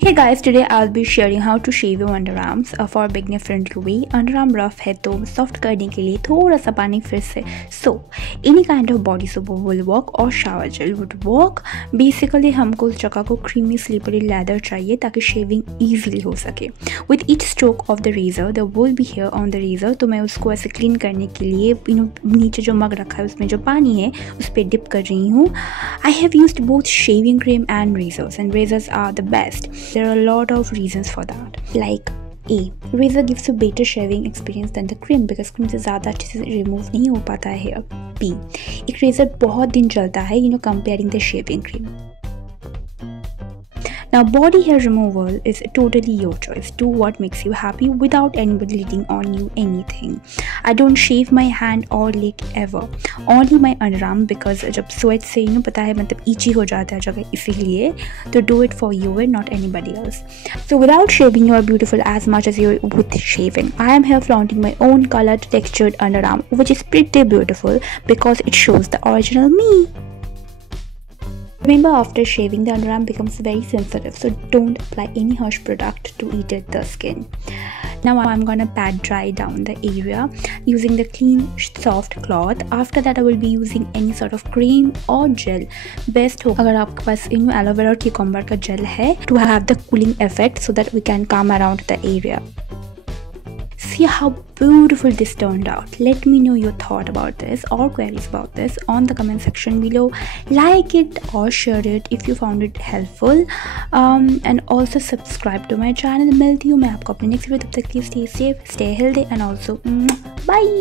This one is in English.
Hey guys, today I'll be sharing how to shave your underarms for beginner friendly way. Underarm rough है तो soft करने के लिए थोड़ा सा पानी फिर से. So any kind of body soap will work or shower gel would work. Basically हमको उस जगह को creamy slippery leather चाहिए ताकि shaving easily हो सके. With each stroke of the razor, there will be hair on the razor. तो मैं उसको ऐसे clean करने के लिए नीचे जो मग रखा है उसमें जो पानी है उस पर dip कर रही हूँ. I have used both shaving cream and razors are the best. There are a lot of reasons for that. Like A. Razor gives you better shaving experience than the cream because cream से ज़्यादा अच्छे से remove नहीं हो पाता है hair. B. एक razor बहुत दिन चलता है comparing the shaving cream. Now body hair removal is totally your choice. Do what makes you happy without anybody leading on you anything. I don't shave my hand or leg ever. Only my underarm because जब sweat से पता है मतलब itchy हो जाता है जगह इसीलिए तो do it for you and not anybody else. So without shaving you are beautiful as much as you with shaving. I am here flaunting my own colored textured underarm which is pretty beautiful because it shows the original me. Remember, after shaving, the underarm becomes very sensitive, so don't apply any harsh product to irritate the skin. Now I'm gonna pat dry down the area using the clean soft cloth. After that I will be using any sort of cream or gel. Best हो अगर आपके पास aloe vera और cucumber का gel है to have the cooling effect so that we can calm around the area. See how beautiful this turned out. Let me know your thought about this or queries about this on the comment section below. Like it or share it if you found it helpful, and also subscribe to my channel. मिलती हूँ मैं आपको अपने next video. तब तक के लिए stay safe, stay healthy and also bye.